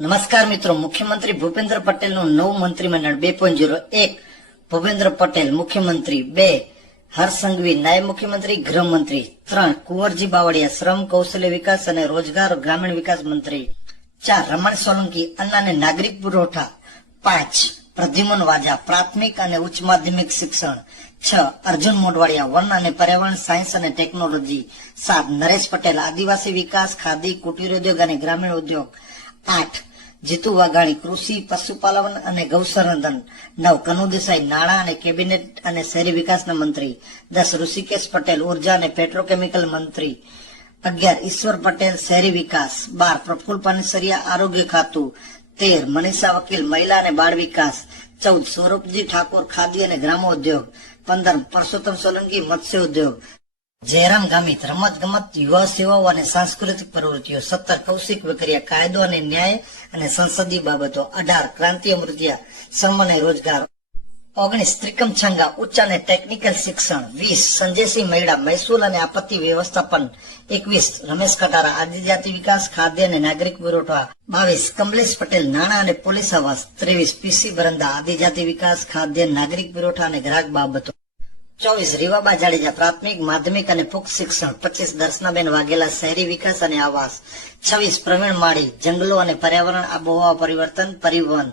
નમસ્કાર મિત્રો મુખ્યમંત્રી ભૂપેન્દ્ર પટેલનું નવું મંત્રીમંડળ બે પોઈન્ટ જીરો એક ભૂપેન્દ્ર પટેલ મુખ્યમંત્રી બે હરસંઘવી નાયબ મુખ્યમંત્રી ગૃહમંત્રી ત્રણ કુંવરજી બાવળિયા શ્રમ કૌશલ્ય વિકાસ અને રોજગાર ગ્રામીણ વિકાસ મંત્રી ચાર રમણ સોલંકી અન્ન અને નાગરિક પુરવઠા પાંચ પ્રદ્યુમન વાજા પ્રાથમિક અને ઉચ્ચ માધ્યમિક શિક્ષણ છ અર્જુન મોઢવાડિયા વન અને પર્યાવરણ સાયન્સ અને ટેકનોલોજી સાત નરેશ પટેલ આદિવાસી વિકાસ ખાદી કુટીર ઉદ્યોગ અને ગ્રામીણ ઉદ્યોગ આઠ જીતુ વાઘાણી કૃષિ પશુપાલન અને ગૌસંવર્ધન નવ કનુ નાણાં અને કેબિનેટ અને શહેરી વિકાસના મંત્રી દસ ઋષિકેશ પટેલ ઉર્જા અને પેટ્રોકેમિકલ મંત્રી અગિયાર ઈશ્વર પટેલ શહેરી વિકાસ બાર પ્રફુલ પાનસરિયા આરોગ્ય ખાતું તેર મનીષા વકીલ મહિલા અને બાળ વિકાસ ચૌદ સૌરભજી ઠાકોર ખાદી અને ગ્રામોદ્યોગ પંદર પરસોત્તમ સોલંકી મત્સ્ય ઉદ્યોગ જયરામ ગામિત રમત ગમત યુવા સેવાઓ અને સાંસ્કૃતિક પ્રવૃત્તિઓ સત્તર કૌશિક વકરિયા કાયદો અને ન્યાય અને સંસદીય બાબતો અઢાર ક્રાંતિ અમૃતિયા શ્રમ અને રોજગાર ઓગણીસ ત્રિકમ છંગા ઉચ્ચ અને ટેકનિકલ શિક્ષણ વીસ સંજયસિંહ મૈડા મહેસૂલ અને આપત્તિ વ્યવસ્થાપન એકવીસ રમેશ કટારા આદિજાતિ વિકાસ ખાદ્ય અને નાગરિક પુરવઠા બાવીસ કમલેશ પટેલ નાણા અને પોલીસ આવાસ ત્રેવીસ પીસી બરંદા આદિજાતિ વિકાસ ખાદ્ય નાગરિક પુરવઠા અને ગ્રાહક બાબતો ચોવીસ રીવાબા જાડેજા પ્રાથમિક માધ્યમિક અને પુખ્ત શિક્ષણ પચીસ દર્શનાબેન વાઘેલા શહેરી વિકાસ અને આવાસ છવ્વીસ પ્રવીણ માળી જંગલો અને પર્યાવરણ આબોહવા પરિવર્તન પરિવહન